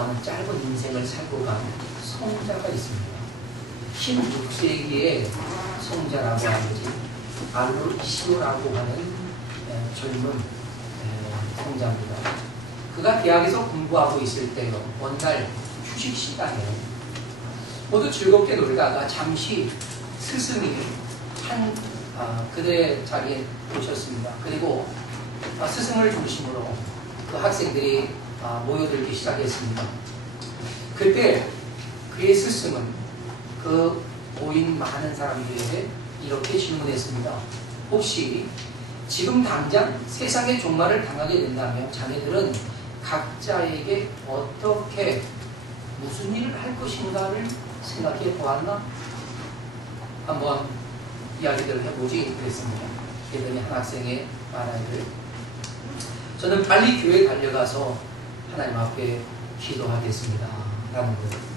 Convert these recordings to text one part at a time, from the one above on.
하는 짧은 인생을 살고 간 성자가 있습니다. 16세기의 성자라고 하는지 알로이시오라고 하는 젊은 성자입니다. 그가 대학에서 공부하고 있을 때요, 어느 날 휴식 시간에 모두 즐겁게 놀다가 잠시 스승이 그들의 자리에 오셨습니다. 그리고 스승을 중심으로 그 학생들이 모여들기 시작했습니다. 그때 그의 스승은 그 모인 많은 사람들에게 이렇게 질문했습니다. 혹시 지금 당장 세상의 종말을 당하게 된다면 자네들은 각자에게 어떻게 무슨 일을 할 것인가를 생각해 보았나? 한번 이야기들을 해보지 그랬습니다. 그랬더니 한 학생의 말하기를, 저는 빨리 교회에 달려가서 하나님 앞에 기도하겠습니다 라는 거예요.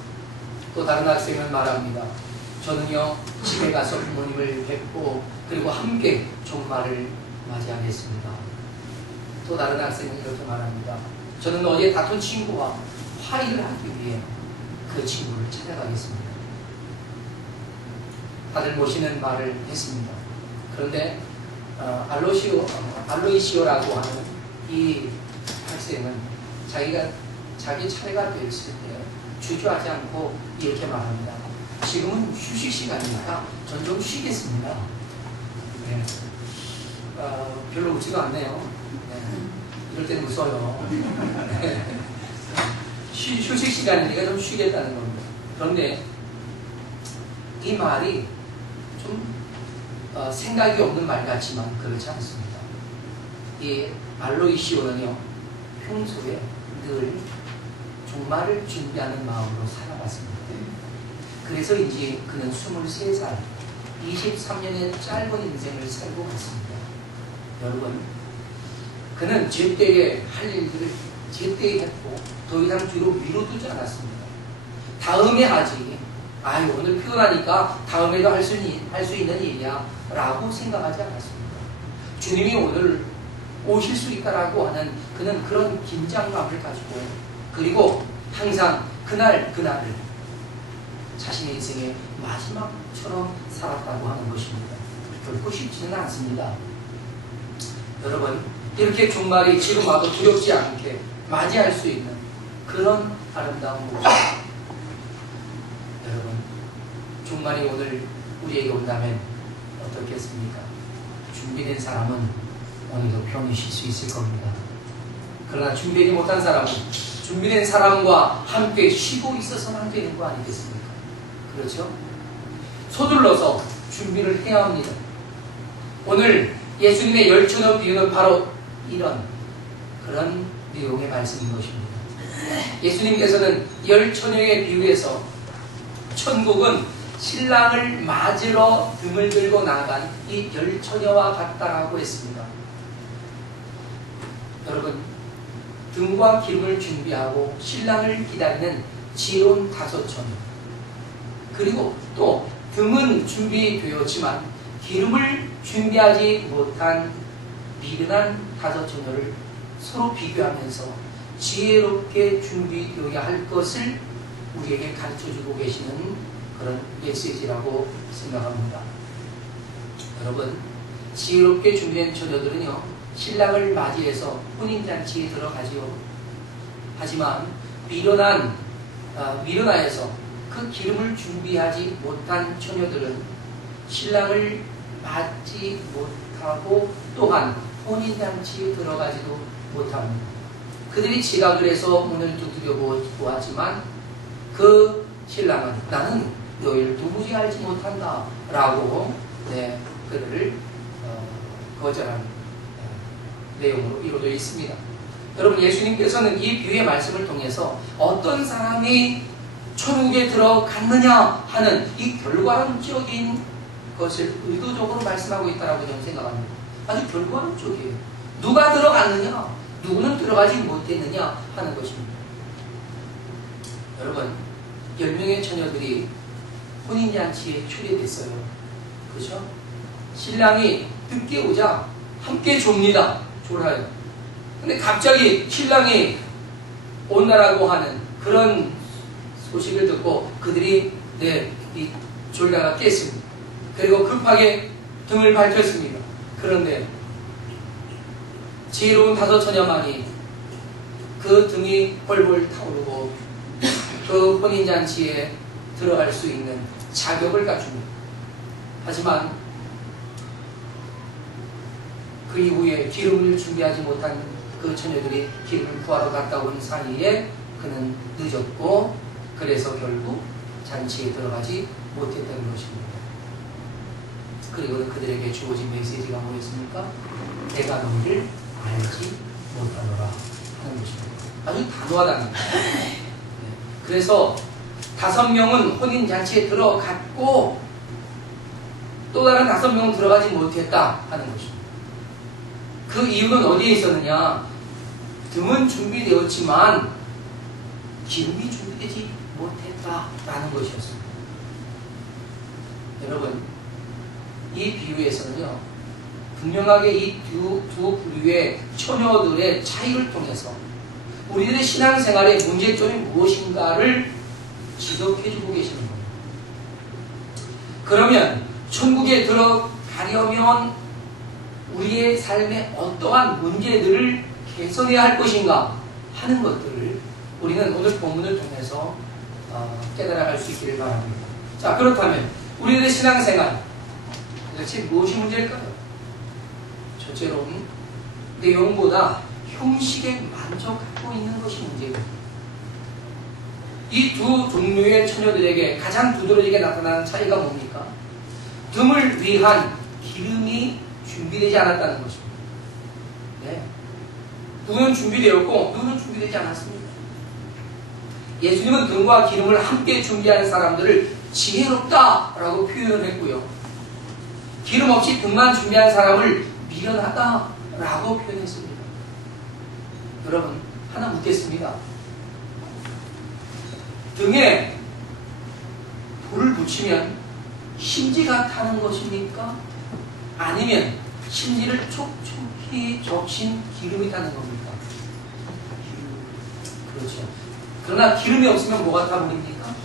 또 다른 학생은 말합니다. 저는요, 집에 가서 부모님을 뵙고 그리고 함께 종말을 맞이하겠습니다. 또 다른 학생은 이렇게 말합니다. 저는 어제 다툰 친구와 화해를 하기 위해 그 친구를 찾아가겠습니다. 다들 모시는 말을 했습니다. 그런데 알로이시오라고 하는 이 학생은 자기 차례가 됐을 때 주저하지 않고 이렇게 말합니다. 지금은 휴식 시간이니까 전 좀 쉬겠습니다. 네. 별로 웃지도 않네요. 네. 이럴 때는 웃어요. 네. 휴식 시간이니까 좀 쉬겠다는 겁니다. 그런데 이 말이 좀 생각이 없는 말 같지만 그렇지 않습니다. 이 알로이시오는요, 평소에 늘 종말을 준비하는 마음으로 살아왔습니다. 그래서인지 그는 23살, 23년의 짧은 인생을 살고 갔습니다. 여러분, 그는 제때에 할 일들을 제때에 했고 더 이상 뒤로 미뤄두지 않았습니다. 다음에 하지, 오늘 피곤하니까 다음에도 할 수 있는 일이야 라고 생각하지 않았습니다. 주님이 오늘 오실 수 있다라고 하는 그는 그런 긴장감을 가지고, 그리고 항상 그날을 자신의 인생의 마지막처럼 살았다고 하는 것입니다. 결코 쉽지는 않습니다. 여러분, 이렇게 종말이 지금 와도 두렵지 않게 맞이할 수 있는 그런 아름다운 모습. 여러분, 종말이 오늘 우리에게 온다면 어떻겠습니까? 준비된 사람은 오늘도 편히 쉴 수 있을 겁니다. 그러나 준비되지 못한 사람은 준비된 사람과 함께 쉬고 있어서는 안 되는 거 아니겠습니까? 그렇죠? 서둘러서 준비를 해야 합니다. 오늘 예수님의 열처녀 비유는 바로 이런 그런 내용의 말씀인 것입니다. 예수님께서는 열처녀의 비유에서 천국은 신랑을 맞으러 등을 들고 나간 이 열처녀와 같다라고 했습니다. 여러분, 등과 기름을 준비하고 신랑을 기다리는 지혜로운 5처녀, 그리고 또 등은 준비되었지만 기름을 준비하지 못한 미련한 5처녀를 서로 비교하면서 지혜롭게 준비되어야 할 것을 우리에게 가르쳐주고 계시는 그런 메시지라고 생각합니다. 여러분, 지혜롭게 준비된 처녀들은요, 신랑을 맞이해서 혼인잔치에 들어가지요. 하지만 미련하여서 그 기름을 준비하지 못한 처녀들은 신랑을 맞지 못하고 또한 혼인잔치에 들어가지도 못합니다. 그들이 지각을 해서 문을 두드려 보았지만 그 신랑은 나는 너희를 도무지 알지 못한다 라고 그들을 거절한 내용으로 이루어져 있습니다. 여러분, 예수님께서는 이 비유의 말씀을 통해서 어떤 사람이 천국에 들어갔느냐 하는 이 결과론적인 것을 의도적으로 말씀하고 있다고 저는 생각합니다. 아주 결과론적이에요. 누가 들어갔느냐, 누구는 들어가지 못했느냐 하는 것입니다. 여러분, 10명의 처녀들이 혼인잔치에 초대됐어요. 그렇죠? 신랑이 늦게 오자 함께 졸아요. 근데 갑자기 신랑이 온다라고 하는 그런 소식을 듣고 그들이 이 졸다가 깼습니다. 그리고 급하게 등을 밝혔습니다. 그런데 지혜로운 5처녀만이 그 등이 벌벌 타오르고 그 혼인잔치에 들어갈 수 있는 자격을 갖춥니다. 하지만 그 이후에 기름을 준비하지 못한 그 처녀들이 기름을 구하러 갔다 온 사이에 그는 늦었고 그래서 결국 잔치에 들어가지 못했다는 것입니다. 그리고 그들에게 주어진 메시지가 뭐였습니까? 내가 너희를 알지 못하노라 하는 것입니다. 아주 단호하다는 것입니다. 네. 그래서 5명은 혼인잔치에 들어갔고 또 다른 5명은 들어가지 못했다 하는 것입니다. 그 이유는 어디에 있었느냐? 등은 준비되었지만 기름이 준비되지 못했다라는 것이었습니다. 여러분, 이 비유에서는요, 분명하게 이 두 부류의 처녀들의 차이를 통해서 우리들의 신앙생활의 문제점이 무엇인가를 지적해주고 계시는 겁니다. 그러면 천국에 들어가려면 우리의 삶에 어떠한 문제들을 개선해야 할 것인가 하는 것들을 우리는 오늘 본문을 통해서 깨달아갈 수 있기를 바랍니다. 자, 그렇다면 우리들의 신앙생활 도대체 무엇이 문제일까요? 첫째로는 내용보다 형식에 만족하고 있는 것이 문제입니다. 이 두 종류의 처녀들에게 가장 두드러지게 나타나는 차이가 뭡니까? 등을 위한 기름이 준비되지 않았다는 것입니다. 네. 누구는 준비되었고 누구는 준비되지 않았습니다. 예수님은 등과 기름을 함께 준비하는 사람들을 지혜롭다라고 표현을 했고요. 기름 없이 등만 준비한 사람을 미련하다라고 표현했습니다. 여러분, 하나 묻겠습니다. 등에 불을 붙이면 심지가 타는 것입니까? 아니면 심지를 촉촉히 적신 기름이 타는 겁니까? 그렇죠. 그러나 기름이 없으면 뭐가 타버립니까?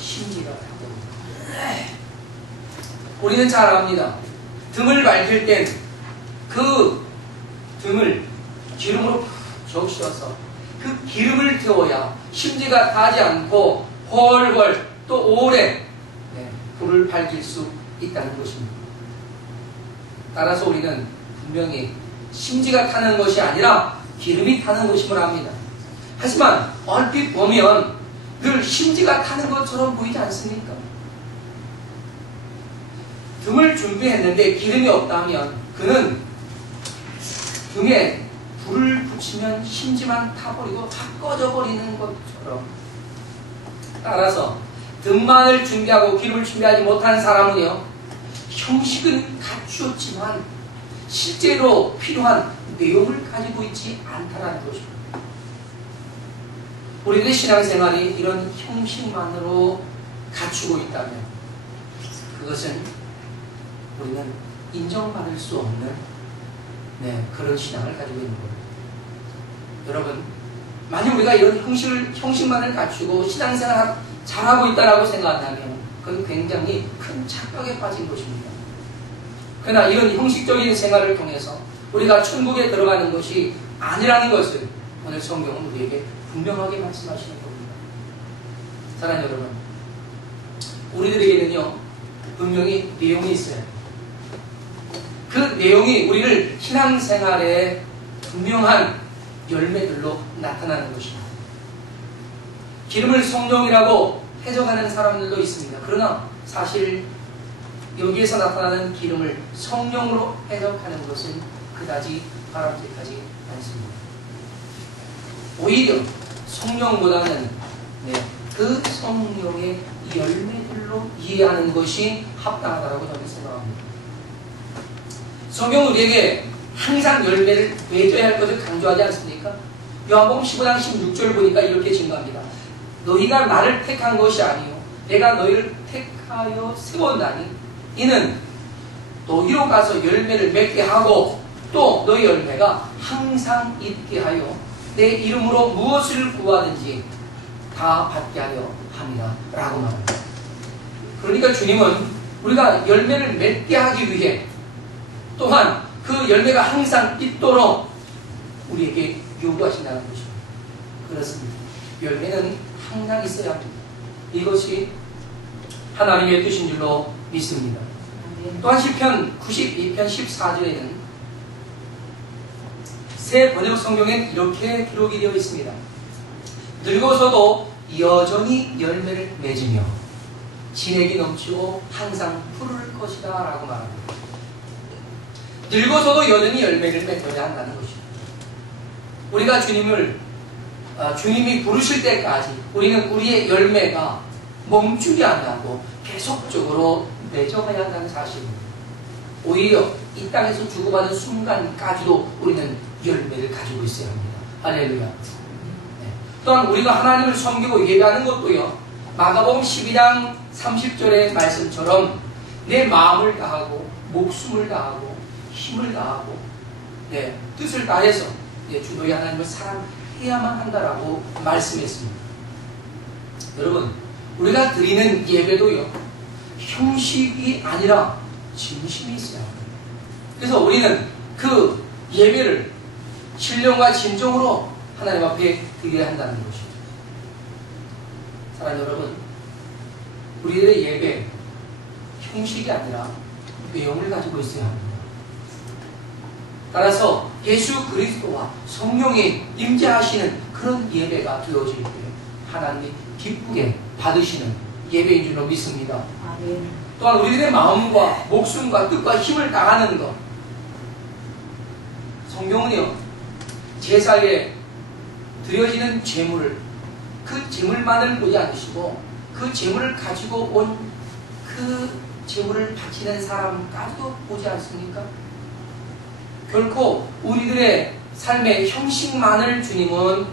심지가 타버립니다. 우리는 잘 압니다. 등을 밝힐 땐 그 등을 기름으로 적셔서 그 기름을 태워야 심지가 타지 않고 훨훨 또 오래 불을 밝힐 수 있다는 것입니다. 따라서 우리는 분명히 심지가 타는 것이 아니라 기름이 타는 것임을 압니다. 하지만 얼핏 보면 늘 심지가 타는 것처럼 보이지 않습니까? 등을 준비했는데 기름이 없다면 그는 등에 불을 붙이면 심지만 타버리고 다 꺼져버리는 것처럼, 따라서 등만을 준비하고 기름을 준비하지 못한 사람은요, 형식은 갖추었지만 실제로 필요한 내용을 가지고 있지 않다는 것입니다. 우리들의 신앙생활이 이런 형식만으로 갖추고 있다면 그것은 우리는 인정받을 수 없는 그런 신앙을 가지고 있는 거예요. 여러분, 만약 우리가 이런 형식만을 갖추고 신앙생활을 잘하고 있다고 생각한다면 그건 굉장히 큰 착각에 빠진 것입니다. 그러나 이런 형식적인 생활을 통해서 우리가 천국에 들어가는 것이 아니라는 것을 오늘 성경은 우리에게 분명하게 말씀하시는 겁니다. 사랑하는 여러분, 우리들에게는요 분명히 내용이 있어요. 그 내용이 우리를 신앙생활의 분명한 열매들로 나타나는 것입니다. 기름을 성령이라고 해석하는 사람들도 있습니다. 그러나 사실 여기에서 나타나는 기름을 성령으로 해석하는 것은 그다지 바람직하지 않습니다. 오히려 성령보다는 그 성령의 열매들로 이해하는 것이 합당하다고 저는 생각합니다. 성경은 우리에게 항상 열매를 맺어야 할 것을 강조하지 않습니까? 요한복음 15장 16절 보니까 이렇게 증거합니다. 너희가 나를 택한 것이 아니요 내가 너희를 택하여 세웠나니 이는 너희로 가서 열매를 맺게 하고 또 너희 열매가 항상 있게 하여 내 이름으로 무엇을 구하든지 다 받게 하려 합니다 라고 말합니다. 그러니까 주님은 우리가 열매를 맺게 하기 위해 또한 그 열매가 항상 있도록 우리에게 요구하신다는 것입니다. 그렇습니다. 열매는 항상 있어야 합니다. 이것이 하나님의 뜻인 줄로 믿습니다. 또한 시편 92편 14절에는 새 번역 성경엔 이렇게 기록이 되어 있습니다. 늙어서도 여전히 열매를 맺으며 진액이 넘치고 항상 푸를 것이다 라고 말합니다. 늙어서도 여전히 열매를 맺어야 한다는 것입니다. 우리가 주님이 부르실 때까지 우리는 우리의 열매가 멈추지 않고 계속적으로 맺어가야 한다는 사실입니다. 오히려 이 땅에서 주고받은 순간까지도 우리는 열매를 가지고 있어야 합니다. 할렐루야. 네. 또한 우리가 하나님을 섬기고 예배하는 것도요, 마가복음 12장 30절의 말씀처럼 내 마음을 다하고 목숨을 다하고 힘을 다하고 뜻을 다해서 주 너희 하나님을 사랑해야만 한다라고 말씀했습니다. 여러분, 우리가 드리는 예배도요, 형식이 아니라 진심이 있어야 합니다. 그래서 우리는 그 예배를 신령과 진정으로 하나님 앞에 드려야 한다는 것이죠. 사랑하는 여러분, 우리들의 예배 형식이 아니라 내용을 가지고 있어야 합니다. 따라서 예수 그리스도와 성령이 임재하시는 그런 예배가 되어질 때 하나님이 기쁘게 받으시는 예배인 줄로 믿습니다. 또한 우리들의 마음과 목숨과 뜻과 힘을 다하는 것, 성경은요, 제사에 드려지는 제물을, 그 제물만을 보지 않으시고 그 제물을 가지고 온 그 제물을 바치는 사람까지도 보지 않습니까? 결코 우리들의 삶의 형식만을 주님은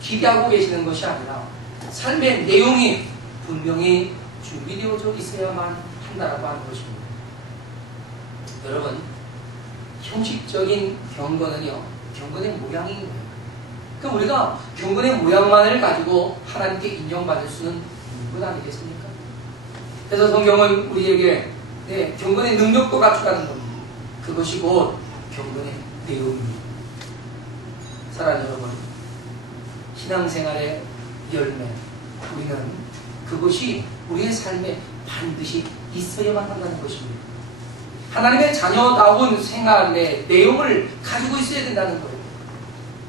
기대하고 계시는 것이 아니라 삶의 내용이 분명히 준비되어져 있어야만 한다라고 하는 것입니다. 여러분, 형식적인 경건은요, 경건의 모양인 거예요. 그럼 우리가 경건의 모양만을 가지고 하나님께 인정받을 수는 없는 것 아니겠습니까? 그래서 성경은 우리에게 경건의 능력도 갖추라는 겁니다. 그것이 곧 경건의 내용입니다. 사랑하는 여러분, 신앙생활의 열매, 우리는 그것이 우리의 삶에 반드시 있어야만 한다는 것입니다. 하나님의 자녀다운 생활의 내용을 가지고 있어야 된다는 거예요.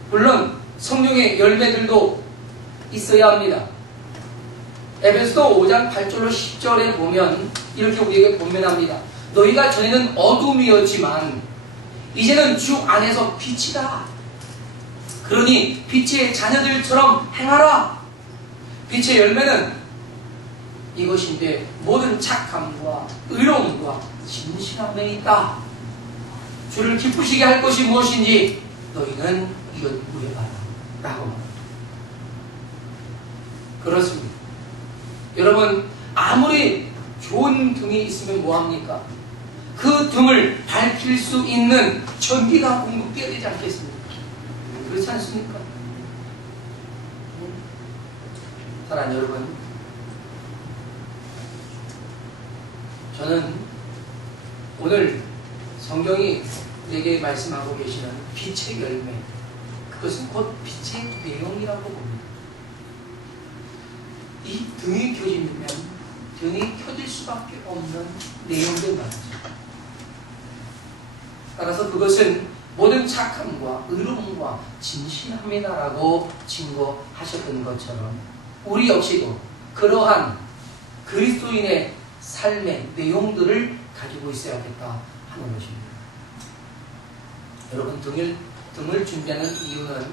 물론 성령의 열매들도 있어야 합니다. 에베소서 5장 8절로 10절에 보면 이렇게 우리에게 권면합니다. 너희가 전에는 어둠이었지만 이제는 주 안에서 빛이다. 그러니 빛의 자녀들처럼 행하라. 빛의 열매는 이것인데 모든 착함과 의로움과 진실함에 있다. 주를 기쁘시게 할 것이 무엇인지 너희는 이것 구해봐라 라고 말합니다. 그렇습니다. 여러분, 아무리 좋은 등이 있으면 뭐합니까? 그 등을 밝힐 수 있는 전기가 공급되어야 되지 않겠습니까? 그렇지 않습니까? 사랑하는 여러분, 저는 오늘 성경이 내게 말씀하고 계시는 빛의 열매, 그것은 곧 빛의 내용이라고 봅니다. 이 등이 켜지면 등이 켜질 수밖에 없는 내용들 말이죠. 따라서 그것은 모든 착함과 의로움과 진실함이다라고 증거하셨던 것처럼 우리 역시도 그러한 그리스도인의 삶의 내용들을 가지고 있어야겠다 하는 것입니다. 여러분, 등을 준비하는 이유는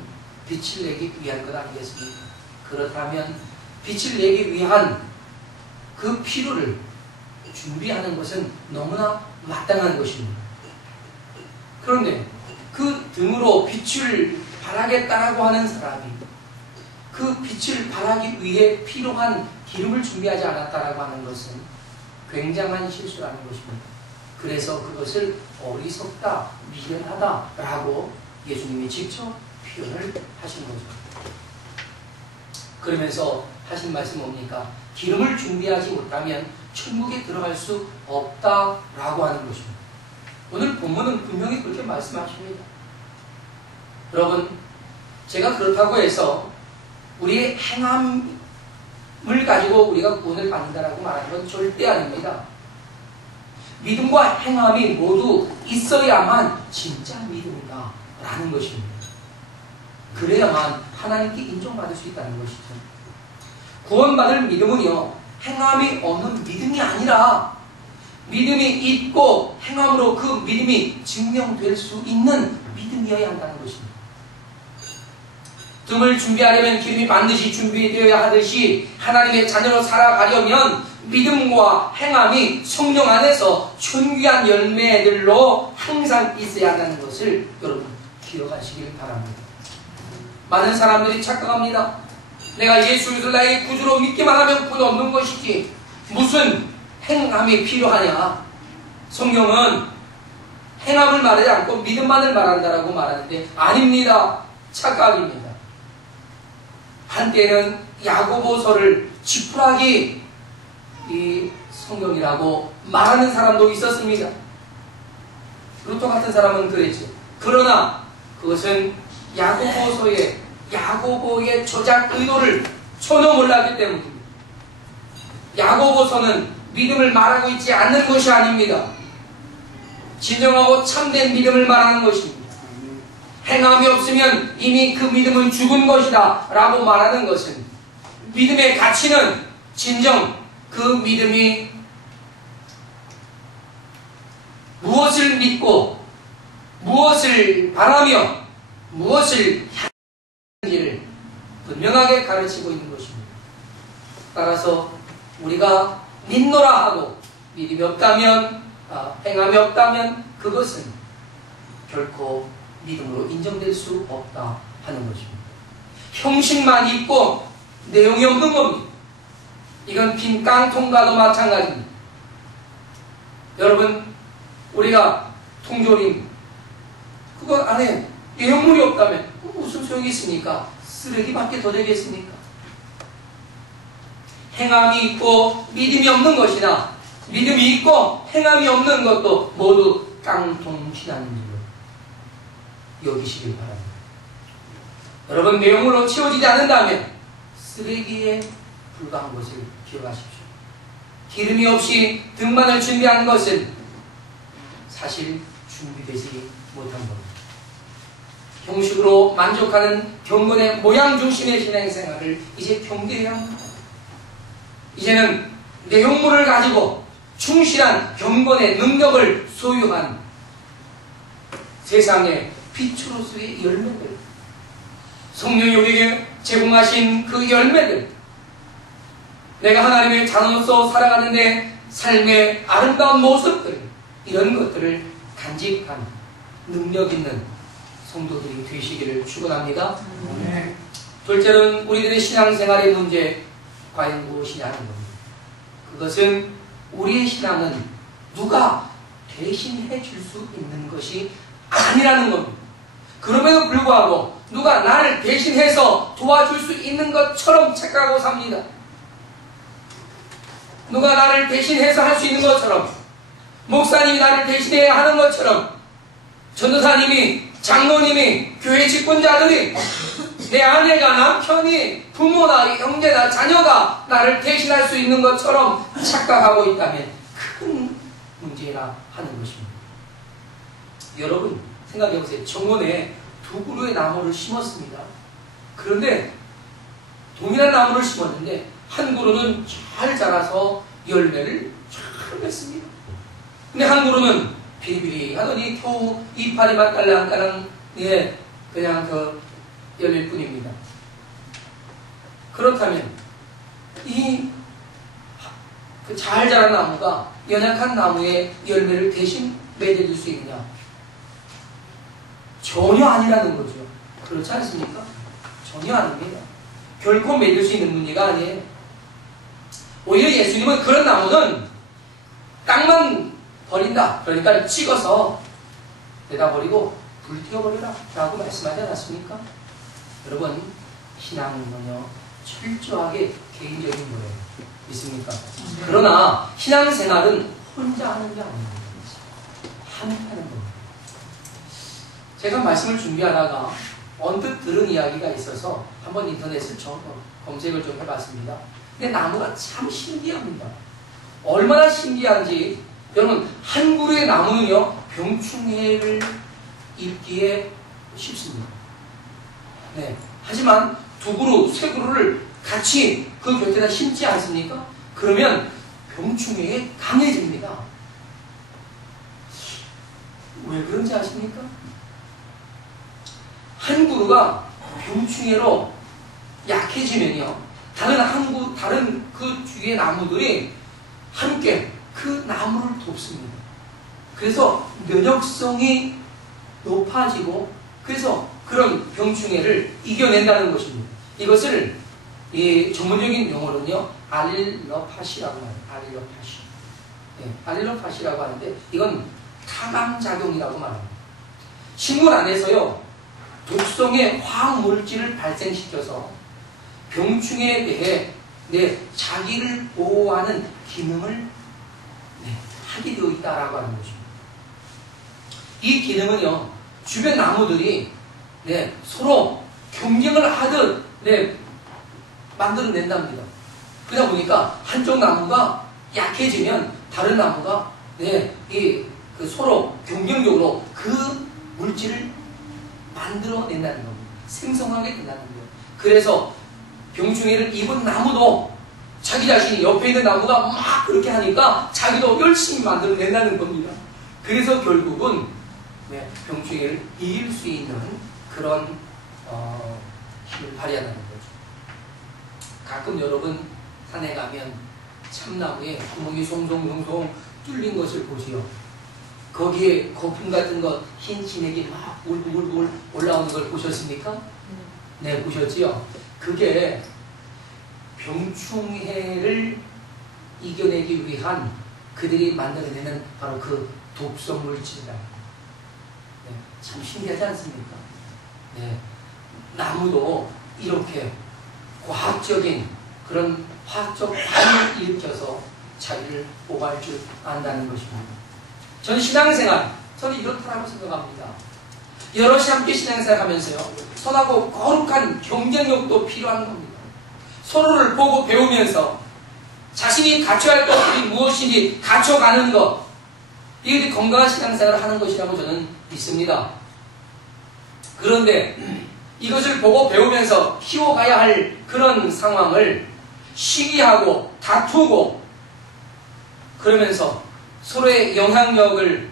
빛을 내기 위한 것 아니겠습니까? 그렇다면 빛을 내기 위한 그 필요를 준비하는 것은 너무나 마땅한 것입니다. 그런데 그 등으로 빛을 발하겠다라고 하는 사람이 그 빛을 발하기 위해 필요한 기름을 준비하지 않았다라고 하는 것은 굉장한 실수라는 것입니다. 그래서 그것을 어리석다, 미련하다라고 예수님이 직접 표현을 하신 거죠. 그러면서 하신 말씀 뭡니까? 기름을 준비하지 못하면 천국에 들어갈 수 없다라고 하는 것입니다. 오늘 본문은 분명히 그렇게 말씀하십니다. 여러분, 제가 그렇다고 해서 우리의 행함을 가지고 우리가 구원을 받는다라고 말하는 건 절대 아닙니다. 믿음과 행함이 모두 있어야만 진짜 믿음이다 라는 것입니다. 그래야만 하나님께 인정받을 수 있다는 것이죠. 구원받을 믿음은요, 행함이 없는 믿음이 아니라 믿음이 있고 행함으로 그 믿음이 증명될 수 있는 믿음이어야 한다는 것입니다. 등을 준비하려면 기름이 반드시 준비되어야 하듯이 하나님의 자녀로 살아가려면 믿음과 행함이 성령 안에서 존귀한 열매들로 항상 있어야 한다는 것을 여러분 기억하시길 바랍니다. 많은 사람들이 착각합니다. 내가 예수 그리스도를 나의 구주로 믿기만 하면 구원 없는 것이지 무슨 행함이 필요하냐. 성경은 행함을 말하지 않고 믿음만을 말한다라고 말하는데 아닙니다. 착각입니다. 한때는 야고보서를 지푸라기 이 성경이라고 말하는 사람도 있었습니다. 루터 같은 사람은 그랬죠. 그러나 그것은 야고보의 저작 의도를 전혀 몰랐기 때문입니다. 야고보서는 믿음을 말하고 있지 않는 것이 아닙니다. 진정하고 참된 믿음을 말하는 것입니다. 행함이 없으면 이미 그 믿음은 죽은 것이다 라고 말하는 것은 믿음의 가치는 진정 그 믿음이 무엇을 믿고 무엇을 바라며 무엇을 향하는지를 분명하게 가르치고 있는 것입니다. 따라서 우리가 믿노라 하고 믿음이 없다면 행함이 없다면 그것은 결코 믿음으로 인정될 수 없다 하는 것입니다. 형식만 있고 내용이 없는 겁니다. 이건 빈 깡통과도 마찬가지입니다. 여러분, 우리가 통조림 그거 안에 내용물이 없다면 무슨 소용이 있습니까? 쓰레기밖에 더 되겠습니까? 행함이 있고 믿음이 없는 것이나 믿음이 있고 행함이 없는 것도 모두 깡통신앙인 줄로 여기시길 바랍니다. 여러분, 내용물로 채워지지 않는다면 쓰레기에 불과한 것을 기억하십시오. 기름이 없이 등반을 준비한 것은 사실 준비되지 못한 겁니다. 형식으로 만족하는 경건의 모양 중심의 신앙생활을 이제 경계해야 합니다. 이제는 내용물을 가지고 충실한 경건의 능력을 소유한 세상의 빛으로서의 열매들, 성령이 우리에게 제공하신 그 열매들, 내가 하나님의 자녀로서 살아가는데 삶의 아름다운 모습들, 이런 것들을 간직한 능력 있는 성도들이 되시기를 축원합니다. 둘째는 우리들의 신앙생활의 문제, 과연 무엇이냐 하는 겁니다. 그것은 우리의 신앙은 누가 대신해 줄 수 있는 것이 아니라는 겁니다. 그럼에도 불구하고 누가 나를 대신해서 도와줄 수 있는 것처럼 착각하고 삽니다. 누가 나를 대신해서 할 수 있는 것처럼, 목사님이 나를 대신해야 하는 것처럼, 전도사님이, 장로님이, 교회 직분자들이, 내 아내가, 남편이, 부모나 형제나 자녀가 나를 대신할 수 있는 것처럼 착각하고 있다면 큰 문제라 하는 것입니다. 여러분 생각해보세요. 정원에 두 그루의 나무를 심었습니다. 그런데 동일한 나무를 심었는데 한 그루는 잘 자라서 열매를 잘 맺습니다. 근데 한 그루는 비리비리 하더니 겨우 이파리만 깔랑깔랑 그냥 열릴 뿐입니다. 그렇다면 잘 자란 나무가 연약한 나무의 열매를 대신 맺어줄 수 있느냐? 전혀 아니라는 거죠. 그렇지 않습니까? 전혀 아닙니다. 결코 맺을 수 있는 문제가 아니에요. 오히려 예수님은 그런 나무는 땅만 버린다. 그러니까 찍어서 내다 버리고 불 띄워버리라 라고 말씀하지 않았습니까? 여러분, 신앙은요, 철저하게 개인적인 거예요. 믿습니까? 그러나 신앙생활은 혼자 하는 게 아닙니다. 함께 하는 겁니다. 제가 말씀을 준비하다가 언뜻 들은 이야기가 있어서 한번 인터넷을 검색을 좀 해봤습니다. 근데 나무가 참 신기합니다. 얼마나 신기한지, 여러분, 한 그루의 나무는요, 병충해를 입기에 쉽습니다. 네. 하지만 두 그루, 세 그루를 같이 그 곁에다 심지 않습니까? 그러면 병충해에 강해집니다. 왜 그런지 아십니까? 한 그루가 병충해로 약해지면요, 다른 그 주위의 나무들이 함께 그 나무를 돕습니다. 그래서 면역성이 높아지고, 그래서 그런 병충해를 이겨낸다는 것입니다. 이것을 전문적인 용어는요, 알릴러파시라고 합니다. 알릴러파시. 네, 알릴러파시라고 하는데, 이건 탐암작용이라고 말합니다. 식물 안에서요, 독성의 화학물질을 발생시켜서 병충해에 대해 자기를 보호하는 기능을 하게 되어 있다라고 하는 것입니다. 이 기능은요, 주변 나무들이 서로 경쟁을 하듯 만들어낸답니다. 그러다 보니까 한쪽 나무가 약해지면 다른 나무가 서로 경쟁적으로 그 물질을 만들어낸다는 겁니다. 생성하게 된다는 거예요. 그래서 병충해를 입은 나무도 자기 자신이 옆에 있는 나무가 막 그렇게 하니까 자기도 열심히 만들어낸다는 겁니다. 그래서 결국은 병충해를 이길 수 있는 그런 힘을 발휘한다는 거죠. 가끔 여러분 산에 가면 참나무에 구멍이 송송송송 뚫린 것을 보지요. 거기에 거품 같은 것, 흰 진액이 막 울글울글 올라오는 걸 보셨습니까? 네, 보셨지요? 그게 병충해를 이겨내기 위한 그들이 만들어내는 바로 그 독성 물질이다. 참 신기하지 않습니까? 나무도 이렇게 과학적인 그런 화학적 반응을 일으켜서 자기를 보호할 줄 안다는 것입니다. 저는 신앙생활, 저는 이렇다라고 생각합니다. 여럿이 함께 신앙생활 하면서요, 선하고 거룩한 경쟁력도 필요한 겁니다. 서로를 보고 배우면서 자신이 갖춰야 할 것들이 무엇인지 갖춰가는 것, 이게 건강한 신앙생활을 하는 것이라고 저는 믿습니다. 그런데 이것을 보고 배우면서 키워가야 할 그런 상황을 시기하고 다투고 그러면서 서로의 영향력을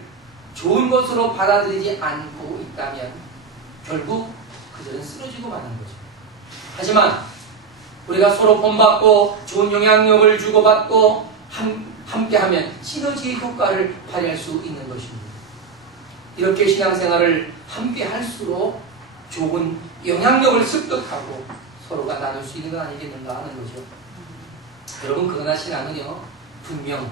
좋은 것으로 받아들이지 않고 있다면 결국 그들은 쓰러지고 마는 거죠. 하지만 우리가 서로 본받고 좋은 영향력을 주고받고 함께하면 시너지의 효과를 발휘할 수 있는 것입니다. 이렇게 신앙생활을 함께 할수록 좋은 영향력을 습득하고 서로가 나눌 수 있는 건 아니겠는가 하는 거죠. 여러분, 그러나 신앙은요, 분명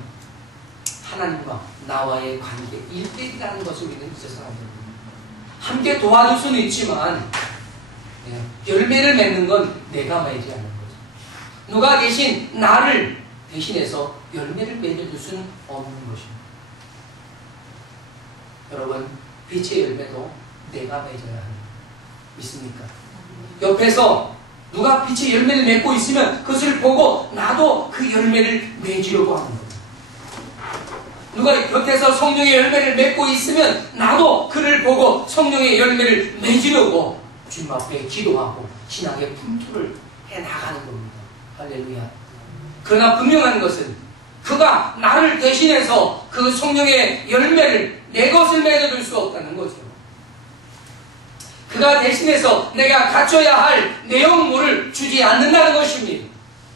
하나님과 나와의 관계, 1대1이라는 것을 우리는 잊어서는 안 됩니다. 함께 도와줄 수는 있지만 열매를 맺는 건 내가 맺지 않는 거죠. 누가 대신 나를 대신해서 열매를 맺어줄 수는 없는 것입니다. 여러분, 빛의 열매도 내가 맺어야 합니다. 믿습니까? 옆에서 누가 빛의 열매를 맺고 있으면 그것을 보고 나도 그 열매를 맺으려고 하는 거예요. 누가 곁에서 성령의 열매를 맺고 있으면 나도 그를 보고 성령의 열매를 맺으려고 주님 앞에 기도하고 신앙의 분투를 해나가는 겁니다. 할렐루야. 그러나 분명한 것은 그가 나를 대신해서 그 성령의 열매를 내 것을 맺어줄 수 없다는 거죠. 그가 대신해서 내가 갖춰야 할 내용물을 주지 않는다는 것입니다.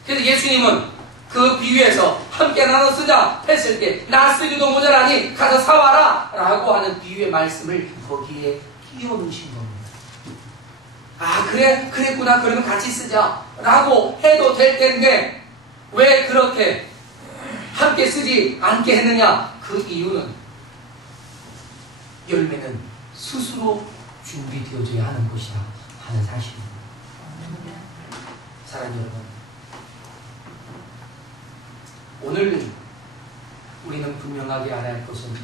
그래서 예수님은 그 비유에서 함께 나눠 쓰자 했을 때 나 쓰기도 모자라니 가서 사와라 라고 하는 비유의 말씀을 거기에 끼워 넣으신 겁니다. 아, 그랬구나. 그러면 같이 쓰자 라고 해도 될 텐데 왜 그렇게 함께 쓰지 않게 했느냐? 그 이유는 열매는 스스로 준비되어져야 하는 것이다 하는 사실입니다. 사랑하는 여러분, 오늘 우리는 분명하게 알아야 할 것은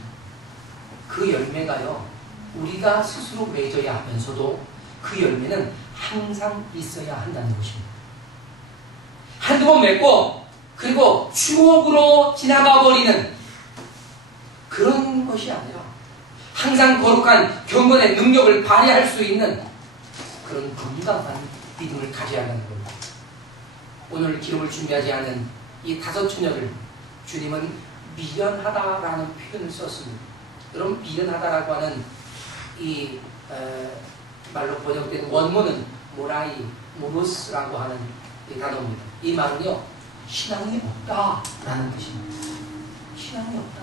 그 열매가요, 우리가 스스로 맺어야 하면서도 그 열매는 항상 있어야 한다는 것입니다. 한두 번 맺고 그리고 추억으로 지나가 버리는 그런 것이 아니라 항상 거룩한 경건의 능력을 발휘할 수 있는 그런 건강한 믿음을 가져야 한다는 겁니다. 오늘 기름을 준비하지 않은 이 5 처녀를 주님은 미련하다라는 표현을 썼습니다. 여러분, 미련하다라고 하는 이 말로 번역된 원문은 모라이모로스라고 하는 이 단어입니다. 이 말은요, 신앙이 없다라는 뜻입니다. 신앙이 없다.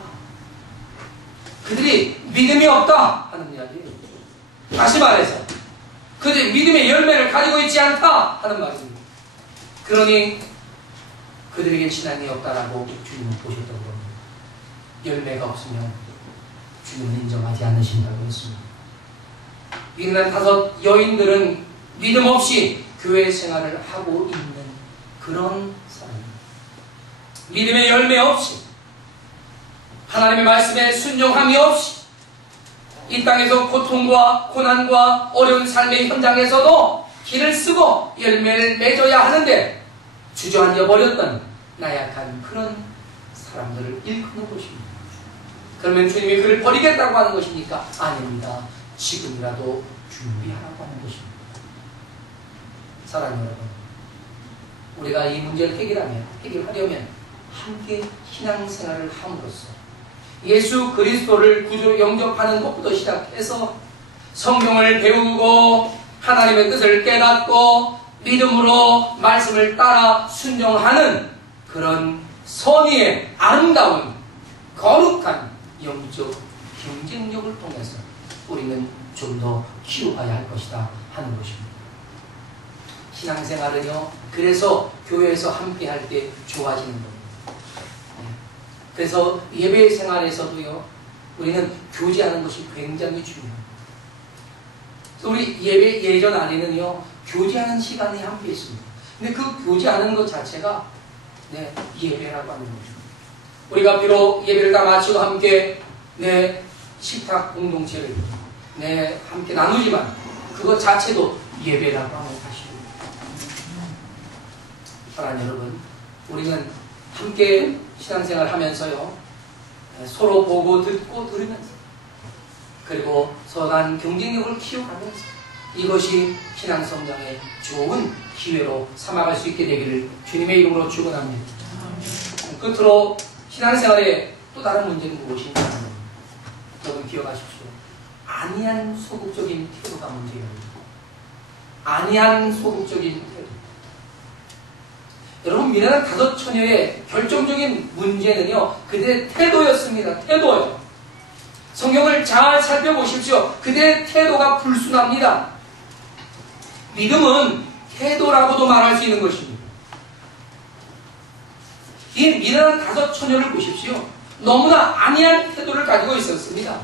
그들이 믿음이 없다 하는 이야기예요. 다시 말해서 그들이 믿음의 열매를 가지고 있지 않다 하는 말입니다. 그러니 그들에게 신앙이 없다라고 주님은 보셨다고 합니다. 열매가 없으면 주님은 인정하지 않으신다고 했습니다. 이날 5 여인들은 믿음 없이 교회 생활을 하고 있는 그런 사람입니다. 믿음의 열매 없이, 하나님의 말씀에 순종함이 없이 이 땅에서 고통과 고난과 어려운 삶의 현장에서도 길을 쓰고 열매를 맺어야 하는데 주저앉아 버렸던 나약한 그런 사람들을 일컫는 것입니다. 그러면 주님이 그를 버리겠다고 하는 것입니까? 아닙니다. 지금이라도 준비하라고 하는 것입니다. 사랑하는 여러분, 우리가 이 문제를 해결하려면 함께 신앙생활을 함으로써 예수 그리스도를 구주로 영접하는 것부터 시작해서 성경을 배우고 하나님의 뜻을 깨닫고 믿음으로 말씀을 따라 순종하는 그런 선의의 아름다운 거룩한 영적 경쟁력을 통해서 우리는 좀 더 키워가야 할 것이다 하는 것입니다. 신앙생활은요, 그래서 교회에서 함께 할 때 좋아지는 겁니다. 그래서 예배 생활에서도요, 우리는 교제하는 것이 굉장히 중요합니다. 우리 예배 예전 안에는요, 교제하는 시간이 함께 있습니다. 근데 그 교제하는 것 자체가 예배라고 하는 거죠. 우리가 비록 예배를 다 마치고 함께 식탁 공동체를 함께 나누지만 그것 자체도 예배라고 하는 사실입니다. 사랑하는 여러분, 우리는 함께 신앙생활 하면서요, 서로 보고 듣고 들으면서 그리고 선한 경쟁력을 키워가면서 이것이 신앙 성장의 좋은 기회로 삼아갈 수 있게 되기를 주님의 이름으로 축원합니다. 끝으로 신앙생활의 또 다른 문제는 무엇인가 하는 여러분 기억하십시오. 안이한 소극적인 태도가 문제입니다. 안이한 소극적인 태도. 여러분, 미련한 5 처녀의 결정적인 문제는요, 그들의 태도였습니다. 태도요. 성경을 잘 살펴보십시오. 그들의 태도가 불순합니다. 믿음은 태도라고도 말할 수 있는 것입니다. 이 미련한 5 처녀를 보십시오. 너무나 안이한 태도를 가지고 있었습니다.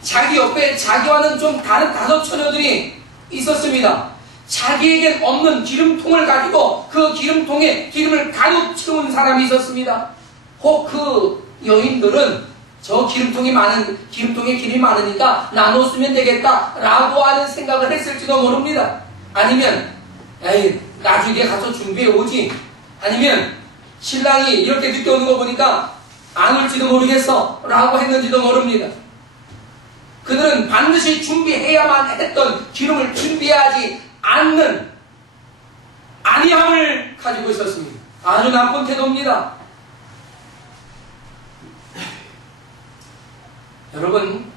자기 옆에 자기와는 좀 다른 5 처녀들이 있었습니다. 자기에겐 없는 기름통을 가지고 그 기름통에 기름을 가득 채운 사람이 있었습니다. 혹 그 여인들은 저 기름통에 기름이 많으니까 나눠 쓰면 되겠다라고 하는 생각을 했을지도 모릅니다. 아니면 나중에 가서 준비해 오지. 아니면 신랑이 이렇게 늦게 오는 거 보니까 안 올지도 모르겠어 라고 했는지도 모릅니다. 그들은 반드시 준비해야만 했던 기름을 준비하지 않는 안이함을 가지고 있었습니다. 아주 나쁜 태도입니다. 여러분,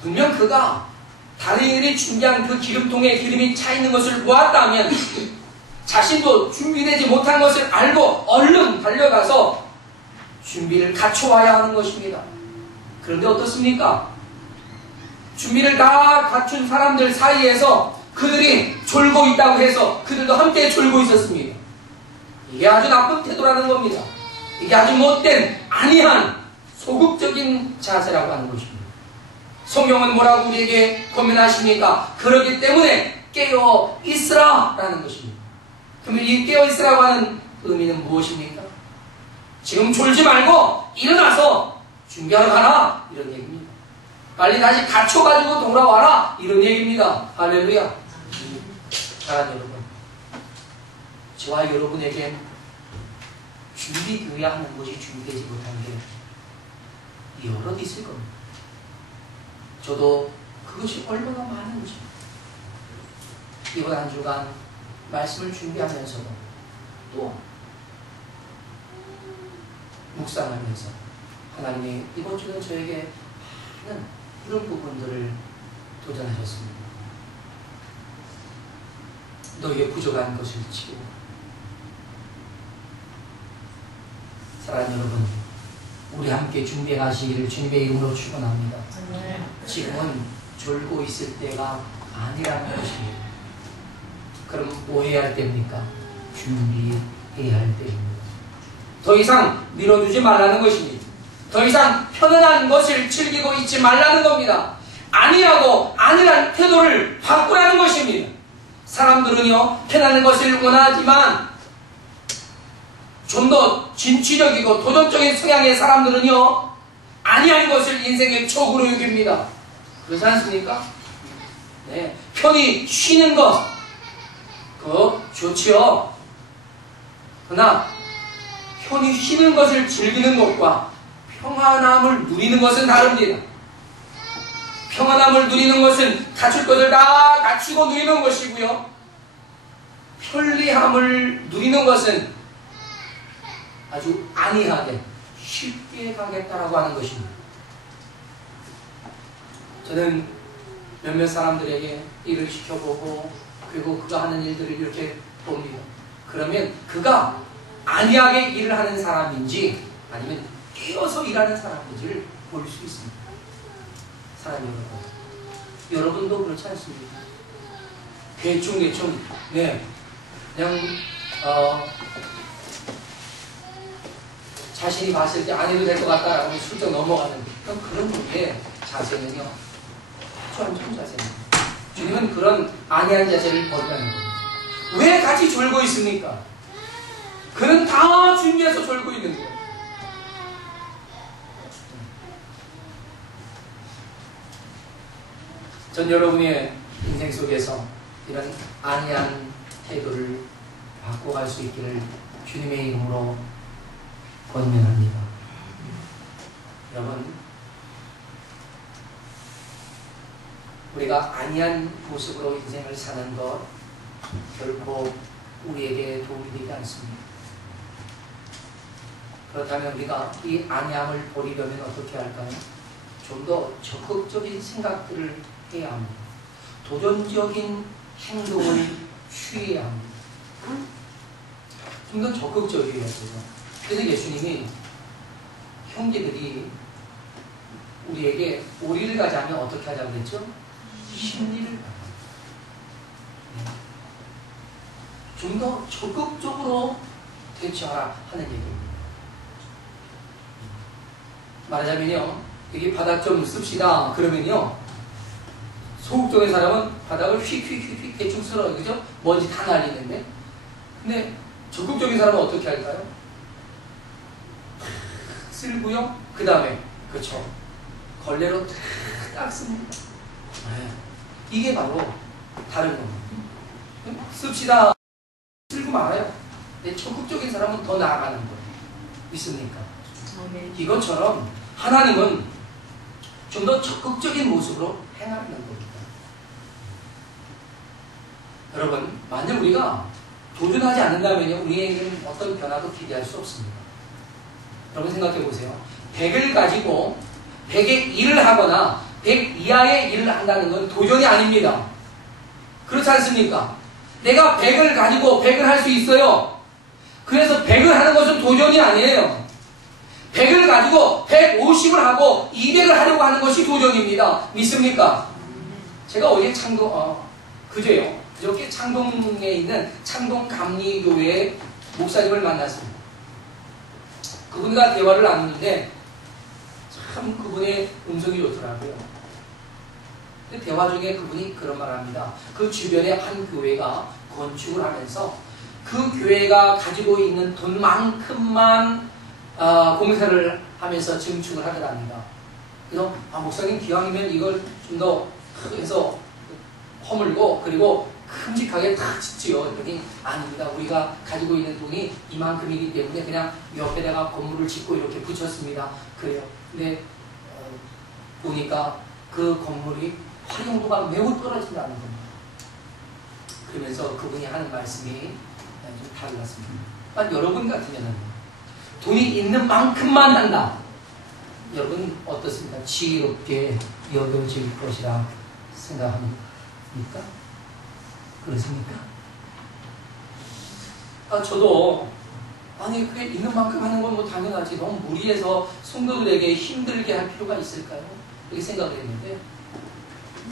분명 그가 다른 일이 준비한 그 기름통에 기름이 차 있는 것을 보았다면 자신도 준비되지 못한 것을 알고 얼른 달려가서 준비를 갖춰와야 하는 것입니다. 그런데 어떻습니까? 준비를 다 갖춘 사람들 사이에서 그들이 졸고 있다고 해서 그들도 함께 졸고 있었습니다. 이게 아주 나쁜 태도라는 겁니다. 이게 아주 못된 안이한 소극적인 자세라고 하는 것입니다. 성경은 뭐라고 우리에게 권면하십니까? 그렇기 때문에 깨어 있으라 라는 것입니다. 그러면 이 깨어 있으라고 하는 의미는 무엇입니까? 지금 졸지 말고 일어나서 준비하러 가라 이런 얘기입니다. 빨리 다시 갖춰가지고 돌아와라 이런 얘기입니다. 할렐루야. 사랑하는 여러분, 저와 여러분에게 준비되어야 하는 것이 준비되지 못한 게 여럿 있을 겁니다. 저도 그것이 얼마나 많은지 이번 한 주간 말씀을 준비하면서도 또 묵상하면서 하나님이 이번 주는 저에게 많은 이런 부분들을 도전하셨습니다. 너희의 부족한 것을 치고. 사랑하는 여러분, 우리 함께 준비하시기를 주님의 이름으로 축원합니다. 지금은 졸고 있을 때가 아니라는 것이에요. 그럼 뭐 해야 할 때입니까? 준비해야 할 때입니다. 더 이상 미뤄두지 말라는 것입니다. 더 이상 편안한 것을 즐기고 있지 말라는 겁니다. 아니라고 아니란 태도를 바꾸라는 것입니다. 사람들은요, 편안한 것을 원하지만 좀 더 진취적이고 도전적인 성향의 사람들은요, 아니한 것을 인생의 촉으로 여깁니다. 그렇지 않습니까? 네, 편히 쉬는 것, 그거 좋지요. 그러나 편히 쉬는 것을 즐기는 것과 평안함을 누리는 것은 다릅니다. 평안함을 누리는 것은 갖출 것을 다 갖추고 누리는 것이고요, 편리함을 누리는 것은 아주 안이하게 쉽게 가겠다라고 하는 것입니다. 저는 몇몇 사람들에게 일을 시켜보고 그리고 그가 하는 일들을 이렇게 봅니다. 그러면 그가 안이하게 일을 하는 사람인지 아니면 깨어서 일하는 사람인지를 볼 수 있습니다. 사랑하는 여러분, 여러분도 그렇지 않습니까? 대충 네, 그냥 자신이 봤을 때 안 해도 될 것 같다라고 슬쩍 넘어가는 그런 분의 자세는요, 아주 안 좋은 자세입니다. 주님은 그런 안이한 자세를 버리라는 겁니다. 왜 같이 졸고 있습니까? 그는 다 준비해서 졸고 있는 거예요. 전 여러분의 인생 속에서 이런 안이한 태도를 바꿔갈 수 있기를 주님의 이름으로 권면합니다. 여러분, 우리가 안이한 모습으로 인생을 사는 것 결코 우리에게 도움이 되지 않습니다. 그렇다면 우리가 이 안이함을 버리려면 어떻게 할까요? 좀 더 적극적인 생각들을 해야 합니다. 도전적인 행동을 취해야 합니다. 좀 더 적극적이어야 돼요. 그래서 예수님이 형제들이 우리에게 오리를 가자면 어떻게 하자고 그랬죠? 심리를 좀 더 적극적으로 대처하라 하는 얘기입니다. 말하자면요, 여기 바닥 좀 씁시다 그러면요, 소극적인 사람은 바닥을 휙휙휙휙 대충 쓸어요. 그죠? 먼지 다 날리는데. 근데 적극적인 사람은 어떻게 할까요? 쓸고요. 그 다음에 그렇죠, 걸레로 딱 씁니다. 네. 이게 바로 다른 겁니다. 씁시다 쓸고 말아요. 근데 적극적인 사람은 더 나아가는 거예요. 믿습니까? 이것처럼 하나님은 좀 더 적극적인 모습으로 행하는 겁니다. 여러분, 만약 우리가 도전하지 않는다면요, 우리에게는 어떤 변화도 기대할 수 없습니다. 여러분 생각해 보세요. 100을 가지고 100의 일을 하거나 100 이하의 일을 한다는 건 도전이 아닙니다. 그렇지 않습니까? 내가 100을 가지고 100을 할 수 있어요. 그래서 100을 하는 것은 도전이 아니에요. 100을 가지고 150을 하고 200을 하려고 하는 것이 도전입니다. 믿습니까? 제가 어제 그저께 창동에 있는 창동감리교회 목사님을 만났습니다. 그분과 대화를 나누는데 참 그분의 음성이 좋더라고요. 근데 대화 중에 그분이 그런 말을 합니다. 그 주변에 한 교회가 건축을 하면서 그 교회가 가지고 있는 돈만큼만 공사를 하면서 증축을 하더랍니다. 그래서 목사님 기왕이면 이걸 좀 더 해서 허물고 그리고 큼직하게 다 짓지요. 그랬더니 아닙니다. 우리가 가지고 있는 돈이 이만큼이기 때문에 그냥 옆에다가 건물을 짓고 이렇게 붙였습니다. 그래요. 근데 보니까 그 건물이 활용도가 매우 떨어진다는 겁니다. 그러면서 그분이 하는 말씀이 좀 달랐습니다. 여러분 같으면 돈이 있는 만큼만 한다. 여러분 어떻습니까? 지혜롭게 여겨질 것이라 생각합니까? 그렇습니까? 저도 그게 있는 만큼 하는 건 뭐 당연하지. 너무 무리해서 성도들에게 힘들게 할 필요가 있을까요? 이렇게 생각을 했는데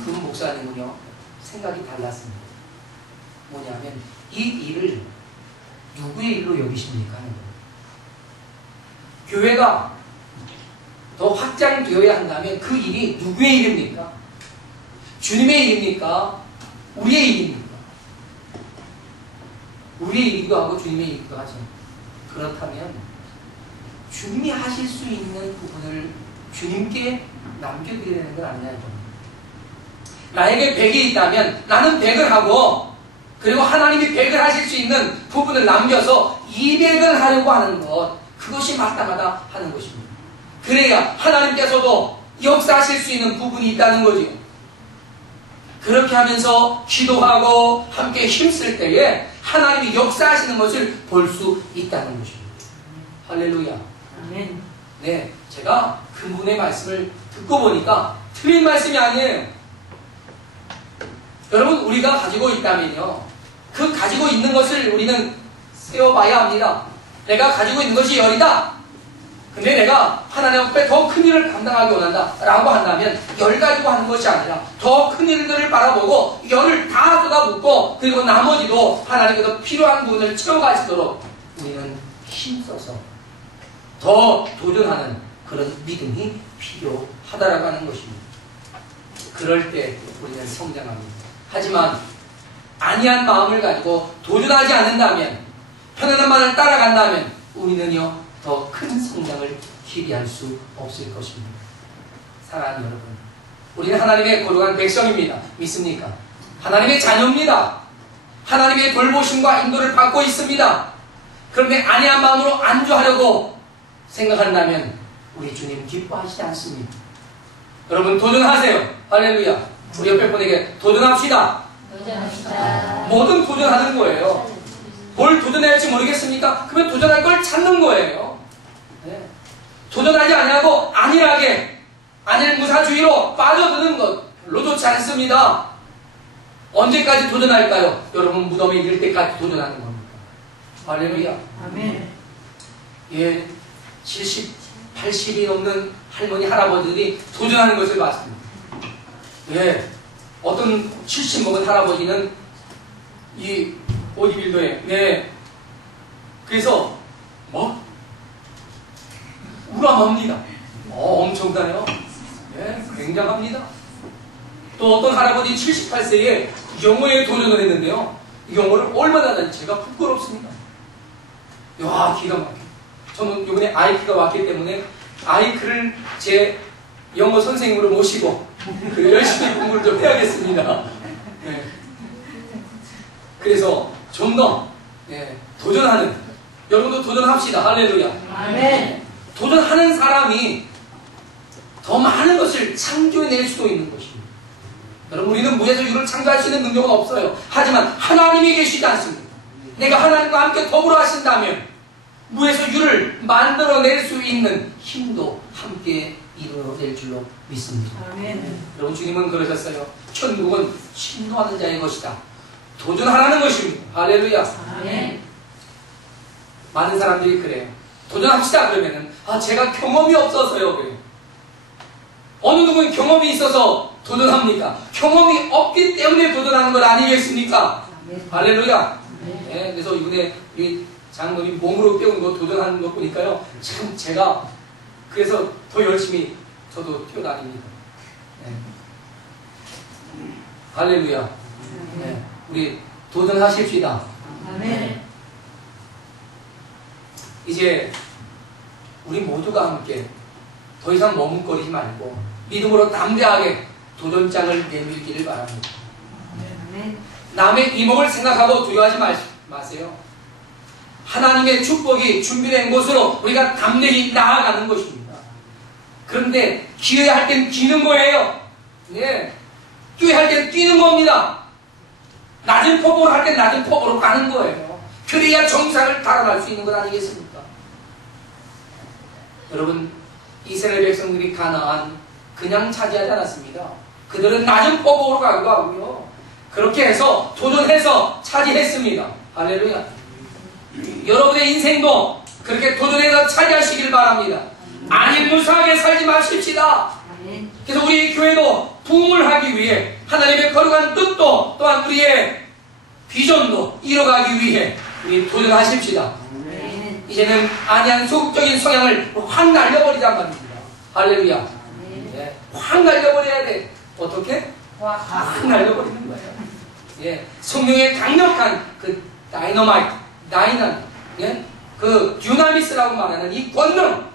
그 목사님은요 생각이 달랐습니다. 뭐냐면 이 일을 누구의 일로 여기십니까? 하는 거예요. 교회가 더 확장되어야 한다면 그 일이 누구의 일입니까? 주님의 일입니까? 우리의 일입니까? 우리의 일이기도 하고 주님의 일이기도 하죠. 그렇다면 주님이 하실 수 있는 부분을 주님께 남겨드려야 되는 건 아니냐 이겁니다. 나에게 100이 있다면 나는 100을 하고 그리고 하나님이 100을 하실 수 있는 부분을 남겨서 200을 하려고 하는 것, 그것이 마땅하다 하는 것입니다. 그래야 하나님께서도 역사하실 수 있는 부분이 있다는 거지요. 그렇게 하면서 기도하고 함께 힘쓸 때에 하나님이 역사하시는 것을 볼 수 있다는 것입니다. 할렐루야. 아멘. 네, 제가 그분의 말씀을 듣고 보니까 틀린 말씀이 아니에요. 여러분, 우리가 가지고 있다면요, 그 가지고 있는 것을 우리는 세워봐야 합니다. 내가 가지고 있는 것이 열이다. 근데 내가 하나님 앞에 더 큰 일을 감당하기 원한다 라고 한다면 열 가지고 하는 것이 아니라 더 큰 일들을 바라보고 열을 다 쏟아붓고 그리고 나머지도 하나님께서 필요한 부분을 채워가시도록 우리는 힘써서 더 도전하는 그런 믿음이 필요하다라고 하는 것입니다. 그럴 때 우리는 성장합니다. 하지만 안이한 마음을 가지고 도전하지 않는다면, 편안한 말을 따라간다면 우리는요 더 큰 성장을 기대할 수 없을 것입니다. 사랑하는 여러분, 우리는 하나님의 거룩한 백성입니다. 믿습니까? 하나님의 자녀입니다. 하나님의 돌보심과 인도를 받고 있습니다. 그런데 안이한 마음으로 안주하려고 생각한다면 우리 주님 기뻐하시지 않습니다. 여러분 도전하세요. 할렐루야. 우리 옆에 분에게 도전합시다. 도전합시다. 뭐든 도전하는 거예요. 뭘 도전해야 할지 모르겠습니까? 그러면 도전할 걸 찾는 거예요. 네. 도전하지 아니하고 안일하게 안일무사주의로 빠져드는 것 별로 좋지 않습니다. 언제까지 도전할까요? 여러분 무덤에 이를 때까지 도전하는 겁니다. 할렐루야. 아멘. 예, 70, 80이 넘는 할머니 할아버지들이 도전하는 것을 봤습니다. 예, 어떤 70 먹은 할아버지는 이 보디빌더에, 네, 그래서 뭐 우람합니다. 엄청나요. 네, 굉장합니다. 또 어떤 할아버지 78세에 영어에 도전을 했는데요. 영어를 얼마나 하는지 제가 부끄럽습니다. 야, 기가 막혀. 저는 이번에 아이크가 왔기 때문에 아이크를 제 영어 선생님으로 모시고 열심히 공부를 좀 해야겠습니다. 네. 그래서 좀 더 도전하는, 여러분도 도전합시다. 할렐루야. 아멘. 도전하는 사람이 더 많은 것을 창조해낼 수도 있는 것입니다. 여러분, 우리는 무에서 유를 창조할 수 있는 능력은 없어요. 하지만 하나님이 계시지 않습니까? 내가 하나님과 함께 더불어 하신다면 무에서 유를 만들어낼 수 있는 힘도 함께 이루어낼 줄로 믿습니다. 아멘. 여러분, 주님은 그러셨어요. 천국은 신도하는 자의 것이다. 도전하라는 것입니다. 할렐루야. 아멘. 많은 사람들이 그래요. 도전합시다 그러면은 제가 경험이 없어서요 그래요. 어느 누구는 경험이 있어서 도전합니까? 경험이 없기 때문에 도전하는 것 아니겠습니까? 아멘. 할렐루야. 아멘. 네, 그래서 이번에 이 장로님 몸으로 깨운 거 도전하는 거 보니까요, 참 제가 그래서 더 열심히 저도 뛰어다닙니다. 네. 할렐루야. 네, 우리 도전하십시다. 아멘. 이제 우리 모두가 함께 더 이상 머뭇거리지 말고 믿음으로 담대하게 도전장을 내밀기를 바랍니다. 아멘. 남의 이목을 생각하고 두려워하지 마세요. 하나님의 축복이 준비된 곳으로 우리가 담대히 나아가는 것입니다. 그런데 기회할 땐 기는 거예요. 예. 뛰할 땐 뛰는 겁니다. 낮은 폭으로 할 땐 낮은 폭으로 가는 거예요. 그래야 정상을 달아날 수 있는 것 아니겠습니까? 여러분, 이스라엘 백성들이 가나안 그냥 차지하지 않았습니다. 그들은 낮은 폭으로 가기도 하고요. 그렇게 해서 도전해서 차지했습니다. 할렐루야. 여러분의 인생도 그렇게 도전해서 차지하시길 바랍니다. 아니 무사하게 살지 마십시다. 그래서 우리 교회도 부흥을 하기 위해 하나님의 거룩한 뜻도 또한 우리의 비전도 이뤄가기 위해 우리 도전하십시다. 이제는 안이한 소극적인 성향을 확 날려버리란 말입니다. 할렐루야. 예, 확 날려버려야 돼. 어떻게? 확 날려버리는 거예요. 예, 성령의 강력한 그 예? 그 듀나미스라고 말하는 이 권능,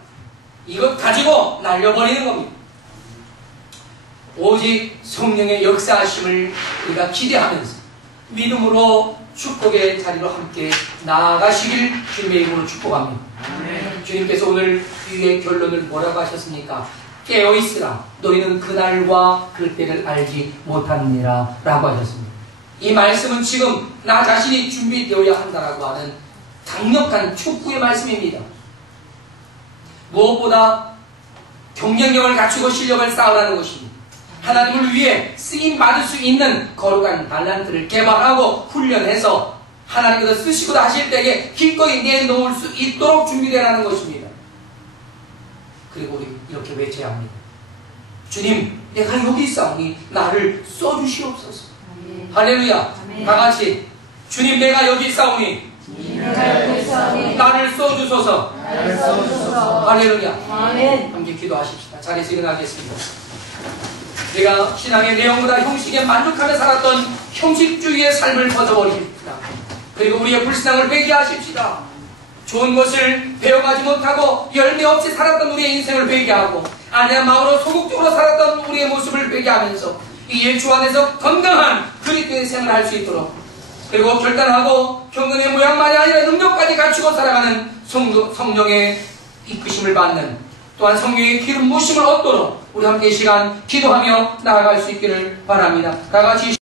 이것 가지고 날려버리는 겁니다. 오직 성령의 역사하심을 우리가 기대하면서 믿음으로 축복의 자리로 함께 나아가시길 주님의 이름으로 축복합니다. 주님께서 오늘 위의 결론을 뭐라고 하셨습니까? 깨어있으라 너희는 그날과 그때를 알지 못하느니라 라고 하셨습니다. 이 말씀은 지금 나 자신이 준비되어야 한다라고 하는 강력한 촉구의 말씀입니다. 무엇보다 경쟁력을 갖추고 실력을 쌓으라는 것입니다. 하나님을 위해 쓰임받을 수 있는 거룩한 달란트를 개발하고 훈련해서 하나님께서 쓰시고자 하실 때에 기꺼이 내놓을 수 있도록 준비되라는 것입니다. 그리고 우리 이렇게 외쳐야 합니다. 주님, 내가 여기 있사오니 나를 써주시옵소서. 아멘. 할렐루야. 아멘. 다같이 주님, 내가 여기 있사오니 나를 써주소서. 할렐루야. 아멘. 함께 기도하십시다. 자리에서 일어나겠습니다. 내가 신앙의 내용보다 형식에 만족하며 살았던 형식주의의 삶을 벗어버립시다. 그리고 우리의 불신앙을 회개하십시다. 좋은 것을 배워가지 못하고 열매 없이 살았던 우리의 인생을 회개하고 아니야 마음으로 소극적으로 살았던 우리의 모습을 회개하면서 이 예수 안에서 건강한 그리스도의 생을 할 수 있도록, 그리고 결단하고 경건의 모양만이 아니라 능력까지 갖추고 살아가는 성령의 이끄심을 받는, 또한 성령의 기름 부으심을 얻도록 우리 함께 이 시간 기도하며 나아갈 수 있기를 바랍니다. 다 같이